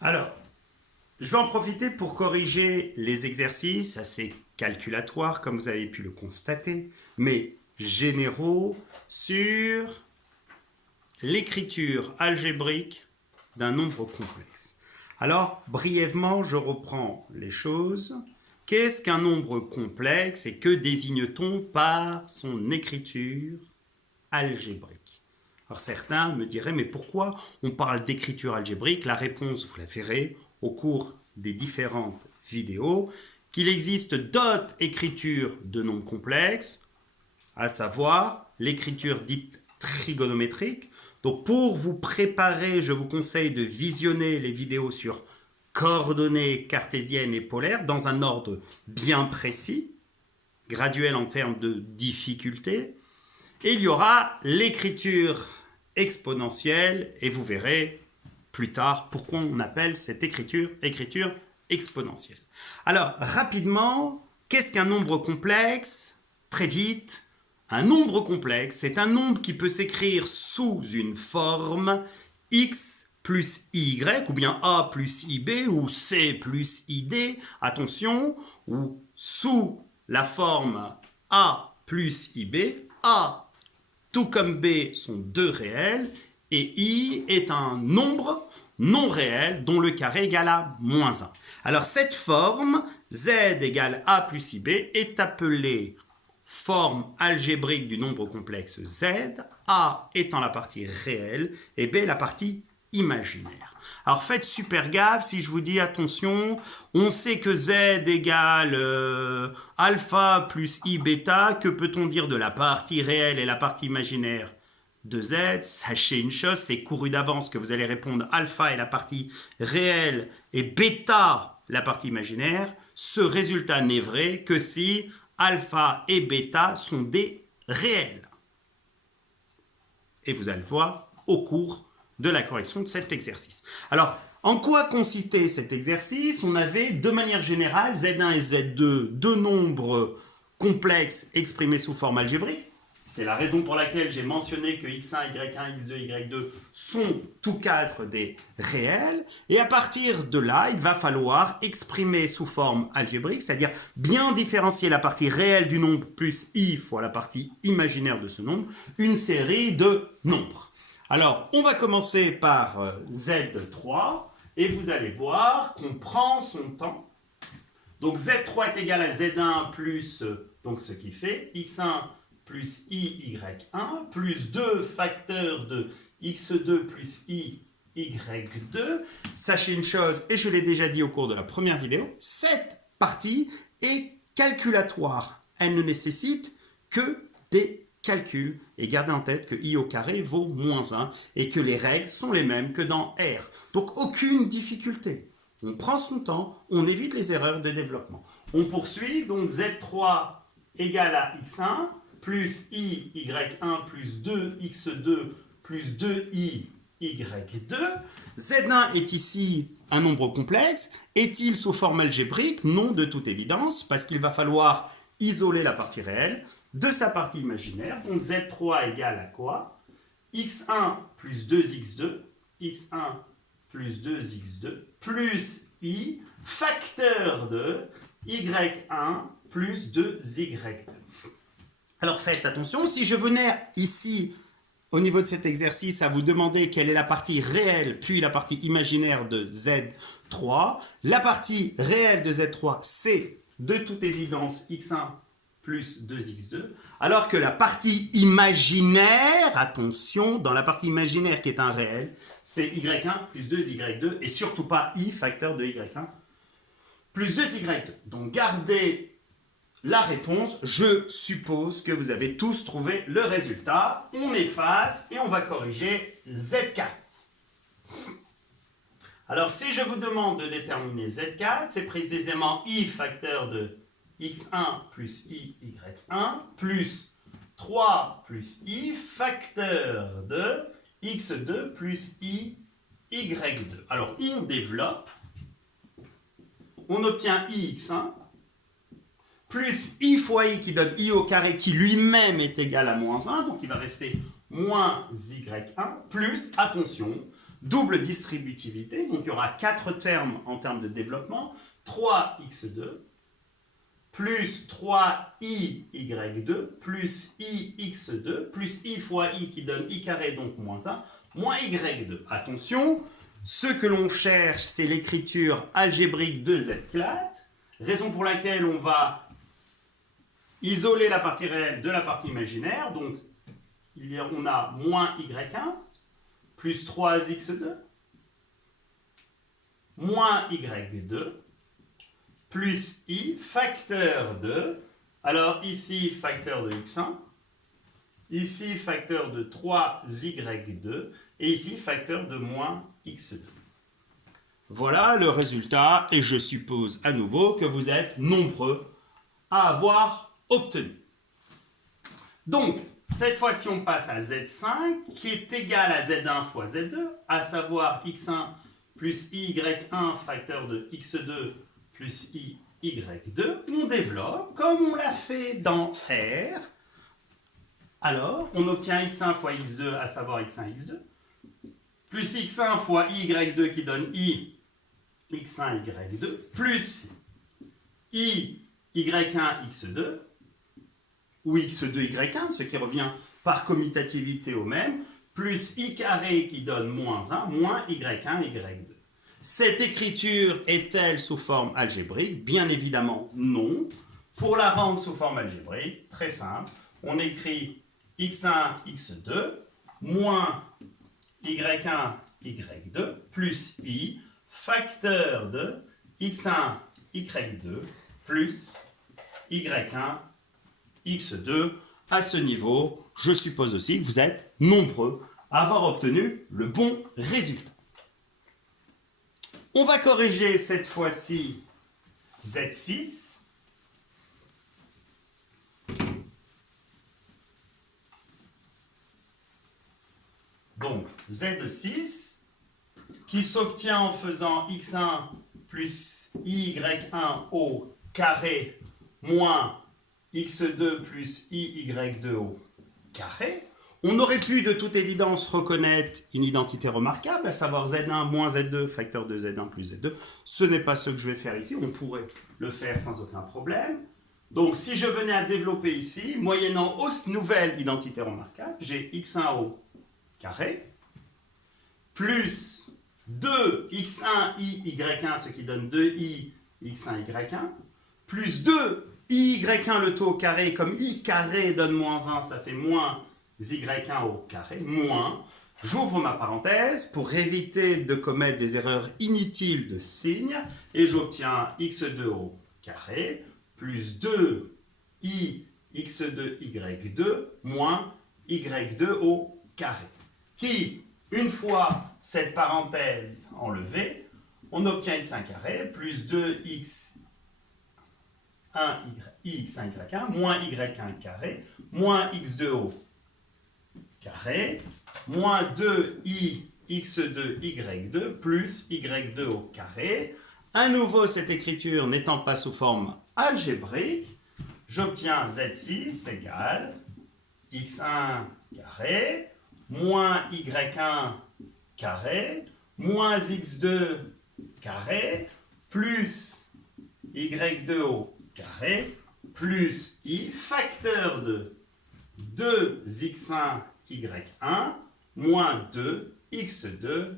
Alors, je vais en profiter pour corriger les exercices assez calculatoires, comme vous avez pu le constater, mais généraux sur l'écriture algébrique d'un nombre complexe. Alors, brièvement, je reprends les choses. Qu'est-ce qu'un nombre complexe et que désigne-t-on par son écriture algébrique? Alors certains me diraient, mais pourquoi on parle d'écriture algébrique? La réponse, vous la verrez au cours des différentes vidéos, qu'il existe d'autres écritures de nombres complexes, à savoir l'écriture dite trigonométrique. Donc pour vous préparer, je vous conseille de visionner les vidéos sur coordonnées cartésiennes et polaires dans un ordre bien précis, graduel en termes de difficulté. Et il y aura l'écriture exponentielle, et vous verrez plus tard pourquoi on appelle cette écriture exponentielle. Alors, rapidement, qu'est-ce qu'un nombre complexe? Très vite, un nombre complexe, c'est un nombre qui peut s'écrire sous une forme x plus y, ou bien a plus ib, ou c plus id, attention, ou sous la forme a plus ib, a tout comme b sont deux réels, et i est un nombre non réel dont le carré égale à moins 1. Alors cette forme, z égale a plus ib, est appelée forme algébrique du nombre complexe z, a étant la partie réelle et b la partie imaginaire. Alors faites super gaffe si je vous dis attention, on sait que z égale alpha plus i bêta, que peut-on dire de la partie réelle et la partie imaginaire de z? Sachez une chose, c'est couru d'avance que vous allez répondre alpha est la partie réelle et bêta la partie imaginaire. Ce résultat n'est vrai que si alpha et bêta sont des réels. Et vous allez le voir au cours de la correction de cet exercice. Alors, en quoi consistait cet exercice? On avait de manière générale Z1 et Z2, deux nombres complexes exprimés sous forme algébrique. C'est la raison pour laquelle j'ai mentionné que x1, y1, x2, y2 sont tous quatre des réels. Et à partir de là, il va falloir exprimer sous forme algébrique, c'est-à-dire bien différencier la partie réelle du nombre plus i fois la partie imaginaire de ce nombre, une série de nombres. Alors, on va commencer par Z3, et vous allez voir qu'on prend son temps. Donc Z3 est égal à Z1 plus, donc ce qui fait x1 plus iy1 plus 2 facteurs de x2 plus iy2. Sachez une chose, et je l'ai déjà dit au cours de la première vidéo, cette partie est calculatoire. Elle ne nécessite que des calculs. Et gardez en tête que i au carré vaut moins 1 et que les règles sont les mêmes que dans R. Donc aucune difficulté. On prend son temps, on évite les erreurs de développement. On poursuit, donc Z3 égale à x1 plus iy1 plus 2x2 plus 2iy2. Z1 est ici un nombre complexe. Est-il sous forme algébrique? Non, de toute évidence, parce qu'il va falloir isoler la partie réelle de sa partie imaginaire. Donc Z3 égale à quoi? x1 plus 2x2, x1 plus 2x2, plus i, facteur de y1 plus 2y2. Alors faites attention, si je venais ici, au niveau de cet exercice, à vous demander quelle est la partie réelle, puis la partie imaginaire de Z3, la partie réelle de Z3, c'est de toute évidence x1 plus 2x2, alors que la partie imaginaire, attention, dans la partie imaginaire qui est un réel, c'est y1 plus 2y2, et surtout pas i, facteur de y1, plus 2y2. Donc gardez la réponse, je suppose que vous avez tous trouvé le résultat. On efface et on va corriger Z4. Alors si je vous demande de déterminer Z4, c'est précisément i facteur de x1 plus iy1 plus 3 plus i facteur de x2 plus iy2. Alors on développe, on obtient ix1 plus i fois i qui donne i au carré qui lui-même est égal à moins 1, donc il va rester moins y1, plus, attention, double distributivité, donc il y aura 4 termes en termes de développement, 3x2 plus 3iy2 plus ix2 plus i fois i qui donne i carré, donc moins 1, moins y2. Attention, ce que l'on cherche, c'est l'écriture algébrique de z-clat, raison pour laquelle on va isoler la partie réelle de la partie imaginaire, donc on a moins y1 plus 3x2 moins y2 plus i facteur de, alors ici facteur de x1, ici facteur de 3y2 et ici facteur de moins x2. Voilà le résultat et je suppose à nouveau que vous êtes nombreux à avoir obtenu. Donc, cette fois-ci, on passe à Z5 qui est égal à Z1 fois Z2, à savoir x1 plus y1 facteur de x2 plus y2. On développe comme on l'a fait dans R. Alors, on obtient x1 fois x2, à savoir x1, x2, plus x1 fois y2 qui donne i, x1, y2, plus i, y1, x2, ou x2, y1, ce qui revient par commutativité au même, plus i carré qui donne moins 1, moins y1, y2. Cette écriture est-elle sous forme algébrique? Bien évidemment non. Pour la rendre sous forme algébrique, très simple, on écrit x1, x2, moins y1, y2, plus i, facteur de x1, y2, plus y1, x2. À ce niveau, je suppose aussi que vous êtes nombreux à avoir obtenu le bon résultat. On va corriger cette fois-ci Z6. Donc Z6 qui s'obtient en faisant x1 plus y1 au carré moins x2 plus iy2 au carré. On aurait pu de toute évidence reconnaître une identité remarquable, à savoir z1 moins z2 facteur de z1 plus z2. Ce n'est pas ce que je vais faire ici, on pourrait le faire sans aucun problème. Donc si je venais à développer ici, moyennant nouvelle identité remarquable, j'ai x1 au carré, plus 2x1 iy1, ce qui donne 2i x1 y1, plus 2 y1 le tout au carré, comme i carré donne moins 1, ça fait moins y1 au carré, moins, j'ouvre ma parenthèse pour éviter de commettre des erreurs inutiles de signes, et j'obtiens x2 au carré, plus 2i x2 y2, moins y2 au carré, qui, une fois cette parenthèse enlevée, on obtient x1 carré, plus 2x1 ix1 y1, moins y1 carré, moins x2 au carré, moins 2i x2 y2, plus y2 au carré. À nouveau, cette écriture n'étant pas sous forme algébrique, j'obtiens z6 égale x1 carré, moins y1 carré, moins x2 carré, plus y2 au carré, plus i, facteur de 2x1 y1, moins 2x2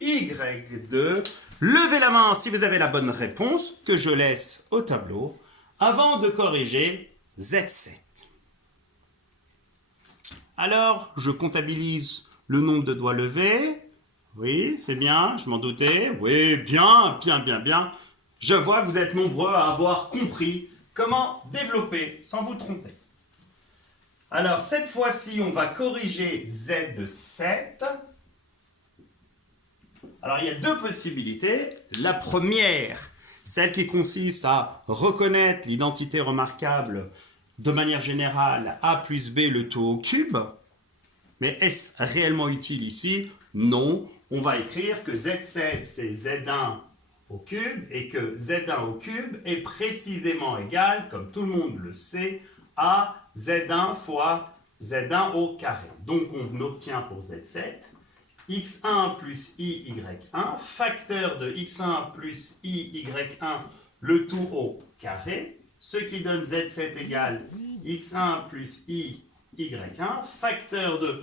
y2. Levez la main si vous avez la bonne réponse, que je laisse au tableau, avant de corriger Z7. Alors, je comptabilise le nombre de doigts levés. Oui, c'est bien, je m'en doutais. Oui, bien. Je vois que vous êtes nombreux à avoir compris comment développer sans vous tromper. Alors, cette fois-ci, on va corriger Z7. Alors, il y a deux possibilités. La première, celle qui consiste à reconnaître l'identité remarquable de manière générale A plus B le tout au cube. Mais est-ce réellement utile ici? Non. On va écrire que Z7, c'est Z1 au cube et que Z1 au cube est précisément égal, comme tout le monde le sait, à Z1 fois Z1 au carré. Donc, on obtient pour Z7 x1 plus y1, facteur de x1 plus y1, le tout au carré, ce qui donne z7 égale x1 plus y1, facteur de...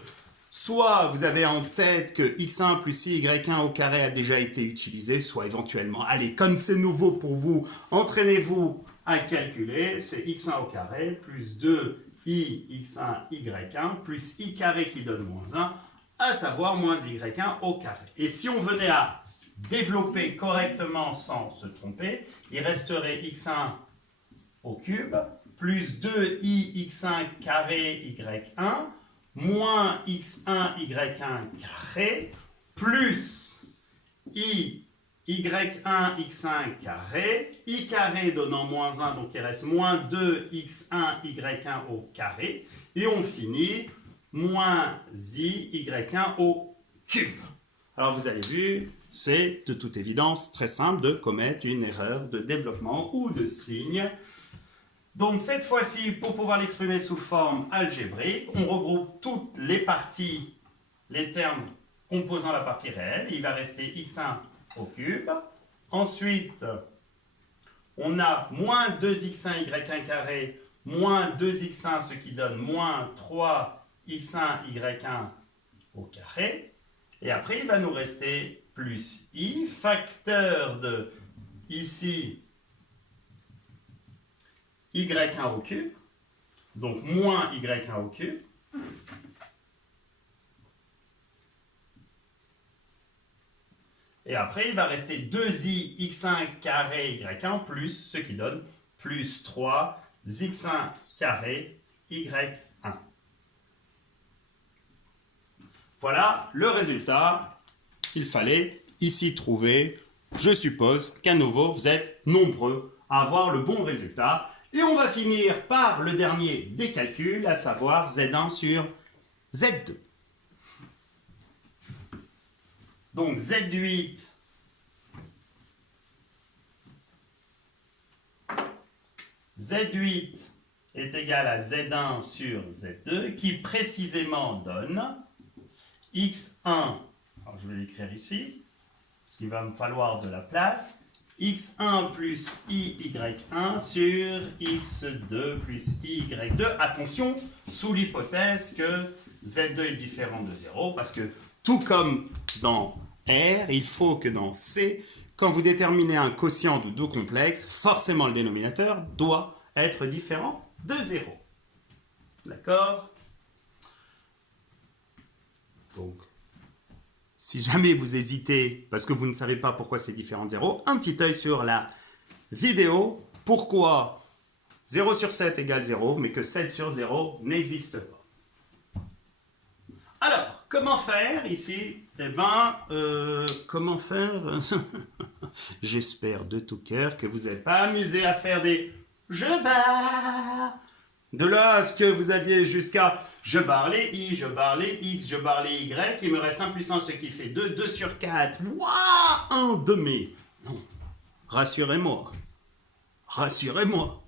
Soit vous avez en tête que x1 plus y1 au carré a déjà été utilisé, soit éventuellement, allez, comme c'est nouveau pour vous, entraînez-vous à calculer, c'est x1 au carré plus 2i x1 y1 plus i carré qui donne moins 1, à savoir moins y1 au carré. Et si on venait à développer correctement sans se tromper, il resterait x1 au cube plus 2i x1 carré y1 moins x1 y1 carré plus i y1 x1 carré, i carré donnant moins 1, donc il reste moins 2 x1 y1 au carré, et on finit moins i y1 au cube. Alors vous avez vu, c'est de toute évidence très simple de commettre une erreur de développement ou de signe. Donc cette fois-ci, pour pouvoir l'exprimer sous forme algébrique, on regroupe toutes les parties, les termes composant la partie réelle. Il va rester x1 au cube. Ensuite, on a moins 2x1 y1 carré, moins 2x1, ce qui donne moins 3x1 y1 au carré. Et après, il va nous rester plus i, facteur de ici y1 au cube, donc moins y1 au cube, et après il va rester 2i x1 carré y1 plus ce qui donne plus 3 x1 carré y1. Voilà le résultat qu'il fallait ici trouver. Je suppose qu'à nouveau vous êtes nombreux à avoir le bon résultat. Et on va finir par le dernier des calculs, à savoir Z1 sur Z2. Donc Z8 est égal à Z1 sur Z2, qui précisément donne X1, alors je vais l'écrire ici, parce qu'il va me falloir de la place, x1 plus y1 sur x2 plus y2. Attention, sous l'hypothèse que z2 est différent de 0, parce que tout comme dans R, il faut que dans C, quand vous déterminez un quotient de deux complexes, forcément le dénominateur doit être différent de 0. D'accord? Donc, si jamais vous hésitez, parce que vous ne savez pas pourquoi c'est différent de 0, un petit œil sur la vidéo. Pourquoi 0 sur 7 égale 0, mais que 7 sur 0 n'existe pas. Alors, comment faire ici? Eh bien, comment faire? J'espère de tout cœur que vous n'êtes pas amusé à faire des « je barre ». De là à ce que vous aviez jusqu'à je barre les i, je barre les x, je barre les y, il me reste 1 plus 1, ce qui fait 2, 2 sur 4, waouh, 1 demi. Non, rassurez-moi, rassurez-moi.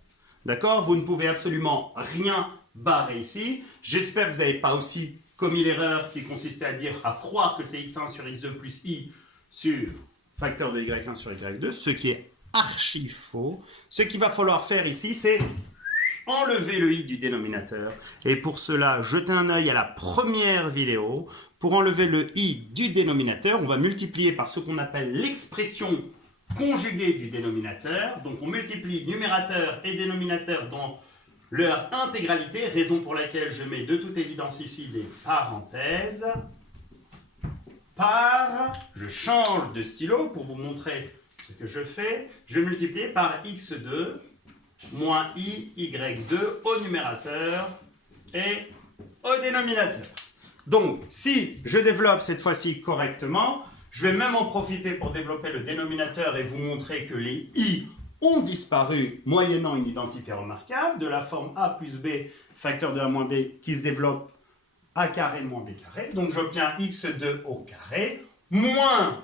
D'accord? Vous ne pouvez absolument rien barrer ici. J'espère que vous n'avez pas aussi commis l'erreur qui consistait à dire, à croire que c'est x1 sur x2 plus i sur facteur de y1 sur y2, ce qui est archi faux. Ce qu'il va falloir faire ici, c'est enlever le i du dénominateur. Et pour cela, jetez un œil à la première vidéo. Pour enlever le i du dénominateur, on va multiplier par ce qu'on appelle l'expression conjuguée du dénominateur. Donc on multiplie numérateur et dénominateur dans leur intégralité, raison pour laquelle je mets de toute évidence ici des parenthèses. Je change de stylo pour vous montrer ce que je fais. Je vais multiplier par x2 moins i, y2 au numérateur et au dénominateur. Donc, si je développe cette fois-ci correctement, je vais même en profiter pour développer le dénominateur et vous montrer que les i ont disparu moyennant une identité remarquable de la forme a plus b, facteur de a moins b, qui se développe a carré moins b carré. Donc, j'obtiens x2 au carré moins...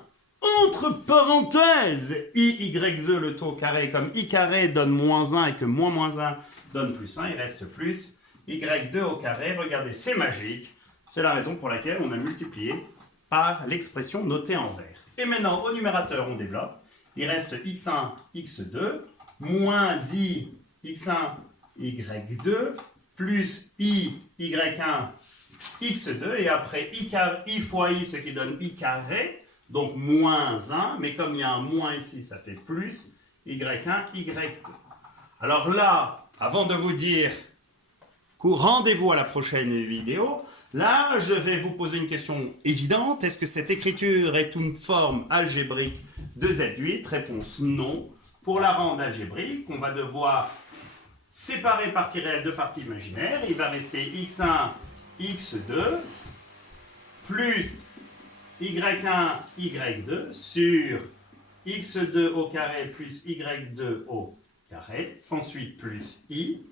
entre parenthèses, i, y2, le taux au carré, comme i carré donne moins 1 et que moins 1 donne plus 1, il reste plus y2 au carré. Regardez, c'est magique. C'est la raison pour laquelle on a multiplié par l'expression notée en vert. Et maintenant, au numérateur, on développe. Il reste x1, x2, moins i, x1, y2, plus i, y1, x2, et après i fois i, ce qui donne i carré, donc moins 1, mais comme il y a un moins ici, ça fait plus y1, y2. Alors là, avant de vous dire rendez-vous à la prochaine vidéo, là, je vais vous poser une question évidente. Est-ce que cette écriture est une forme algébrique de Z8? Réponse non. Pour la rendre algébrique, on va devoir séparer partie réelle de partie imaginaire. Il va rester x1, x2, plus y1, y2 sur x2 au carré plus y2 au carré. Ensuite, plus i.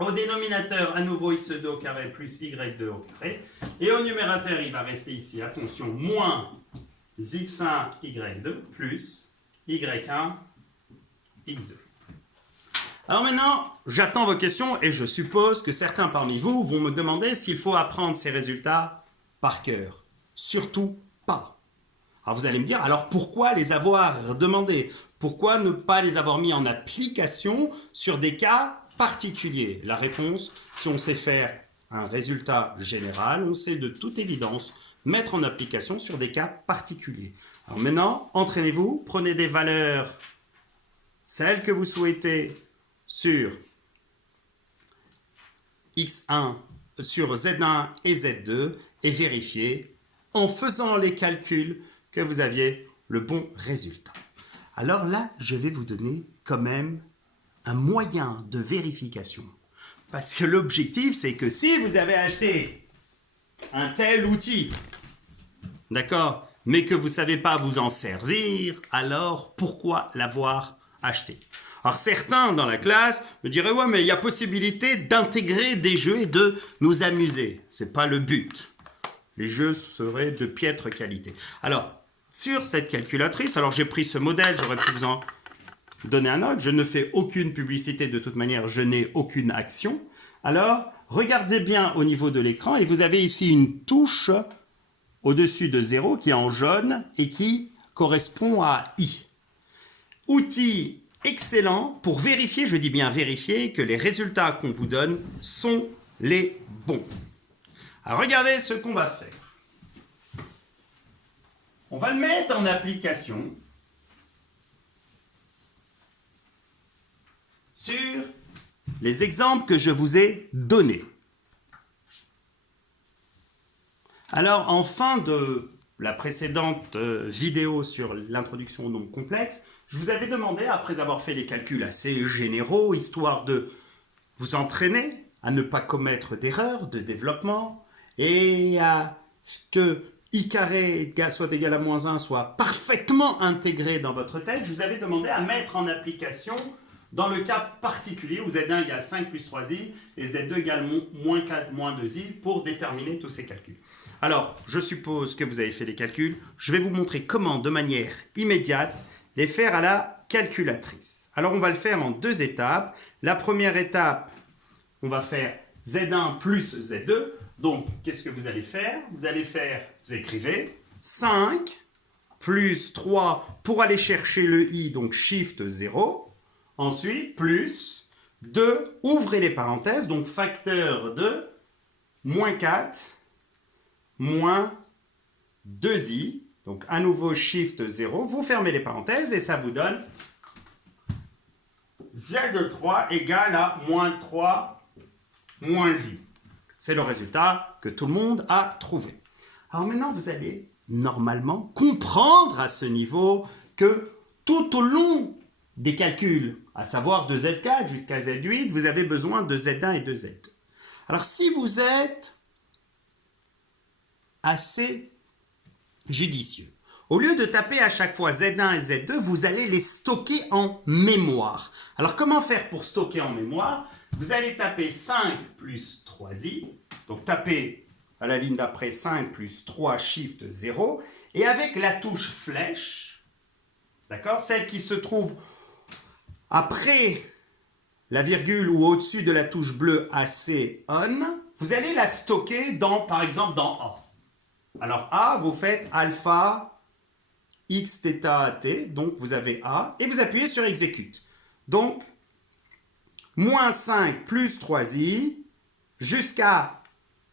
Au dénominateur, à nouveau x2 au carré plus y2 au carré. Et au numérateur, il va rester ici, attention, moins x1, y2 plus y1, x2. Alors maintenant, j'attends vos questions et je suppose que certains parmi vous vont me demander s'il faut apprendre ces résultats par cœur. Surtout pas. Alors vous allez me dire, alors pourquoi les avoir demandés? Pourquoi ne pas les avoir mis en application sur des cas particulier? La réponse, si on sait faire un résultat général, on sait de toute évidence mettre en application sur des cas particuliers. Alors maintenant, entraînez-vous, prenez des valeurs, celles que vous souhaitez, sur x1, sur z1 et z2, et vérifiez en faisant les calculs que vous aviez le bon résultat. Alors là, je vais vous donner quand même un moyen de vérification. Parce que l'objectif, c'est que si vous avez acheté un tel outil, d'accord, mais que vous ne savez pas vous en servir, alors pourquoi l'avoir acheté? Alors certains dans la classe me diraient, ouais, mais il y a possibilité d'intégrer des jeux et de nous amuser. Ce n'est pas le but. Les jeux seraient de piètre qualité. Alors, sur cette calculatrice, alors j'ai pris ce modèle, j'aurais pu vous en donner un autre, je ne fais aucune publicité de toute manière, je n'ai aucune action. Alors, regardez bien au niveau de l'écran et vous avez ici une touche au-dessus de 0 qui est en jaune et qui correspond à I. Outil excellent pour vérifier, je dis bien vérifier, que les résultats qu'on vous donne sont les bons. Alors, regardez ce qu'on va faire. On va le mettre en application sur les exemples que je vous ai donnés. Alors, en fin de la précédente vidéo sur l'introduction au nombre complexe, je vous avais demandé, après avoir fait les calculs assez généraux, histoire de vous entraîner à ne pas commettre d'erreurs de développement et à ce que i carré soit égal à moins 1 soit parfaitement intégré dans votre tête, je vous avais demandé à mettre en application dans le cas particulier où z1 égale 5 plus 3i et z2 égale moins 4 moins 2i pour déterminer tous ces calculs. Alors, je suppose que vous avez fait les calculs. Je vais vous montrer comment, de manière immédiate, les faire à la calculatrice. Alors, on va le faire en deux étapes. La première étape, on va faire z1 plus z2. Donc, qu'est-ce que vous allez faire? Vous écrivez 5 plus 3 pour aller chercher le i, donc shift 0. Ensuite, plus 2, ouvrez les parenthèses, donc facteur de moins 4, moins 2i, donc à nouveau shift 0, vous fermez les parenthèses et ça vous donne z de 3 égale à moins 3 moins i. C'est le résultat que tout le monde a trouvé. Alors maintenant, vous allez normalement comprendre à ce niveau que tout au long des calculs, à savoir de Z4 jusqu'à Z8, vous avez besoin de Z1 et de Z2. Alors si vous êtes assez judicieux, au lieu de taper à chaque fois Z1 et Z2, vous allez les stocker en mémoire. Alors comment faire pour stocker en mémoire? Vous allez taper 5 plus 3i, donc tapez à la ligne d'après 5 plus 3 shift 0, et avec la touche flèche, d'accord, celle qui se trouve après la virgule ou au-dessus de la touche bleue AC on, vous allez la stocker dans, par exemple, dans A. Alors A, vous faites alpha x θ t, donc vous avez A, et vous appuyez sur exécute. Donc, moins 5 plus 3i, jusqu'à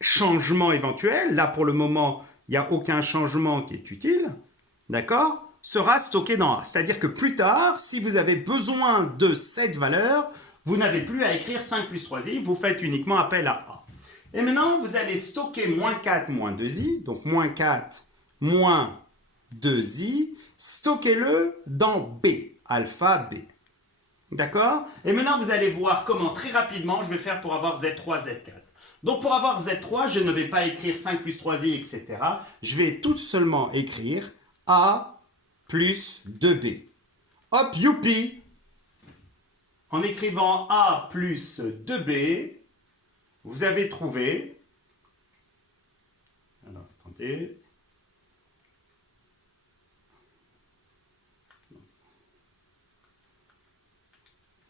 changement éventuel, là pour le moment, il n'y a aucun changement qui est utile, d'accord, sera stocké dans A. C'est-à-dire que plus tard, si vous avez besoin de cette valeur, vous n'avez plus à écrire 5 plus 3i, vous faites uniquement appel à A. Et maintenant, vous allez stocker moins 4 moins 2i, donc moins 4 moins 2i, stockez-le dans B, alpha B. D'accord? Et maintenant, vous allez voir comment très rapidement je vais faire pour avoir Z3, Z4. Donc pour avoir Z3, je ne vais pas écrire 5 plus 3i, etc. Je vais tout seulement écrire A plus 2B. Hop, youpi! En écrivant A plus 2B, vous avez trouvé... Alors, attendez...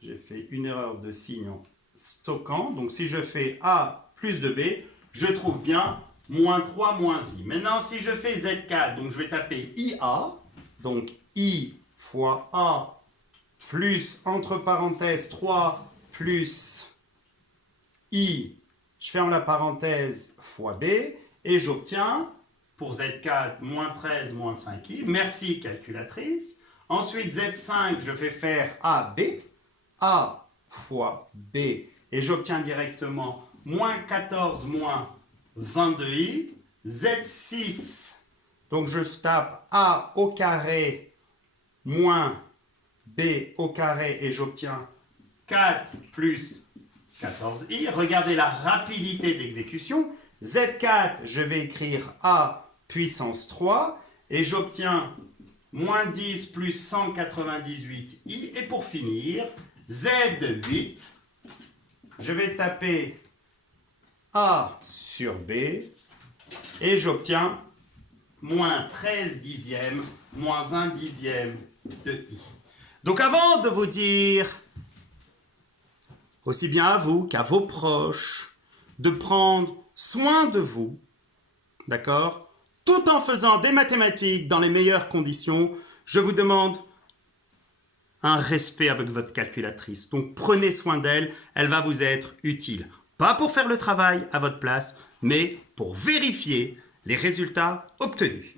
J'ai fait une erreur de signe en stockant. Donc si je fais A plus 2B, je trouve bien moins 3 moins I. Maintenant, si je fais Z4, donc je vais taper IA. Donc I fois A plus, entre parenthèses, 3 plus I, je ferme la parenthèse, fois B. Et j'obtiens, pour Z4, moins 13 moins 5I. Merci, calculatrice. Ensuite, Z5, je vais faire AB. A fois B, et j'obtiens directement moins 14 moins 22i, Z6, donc je tape A au carré moins B au carré, et j'obtiens 4 plus 14i. Regardez la rapidité d'exécution. Z4, je vais écrire A puissance 3, et j'obtiens moins 10 plus 198i, et pour finir, Z8, je vais taper A sur B et j'obtiens moins 13 dixièmes, moins 1 dixième de I. Donc avant de vous dire, aussi bien à vous qu'à vos proches, de prendre soin de vous, d'accord, tout en faisant des mathématiques dans les meilleures conditions, je vous demande un respect avec votre calculatrice. Donc prenez soin d'elle, elle va vous être utile. Pas pour faire le travail à votre place, mais pour vérifier les résultats obtenus.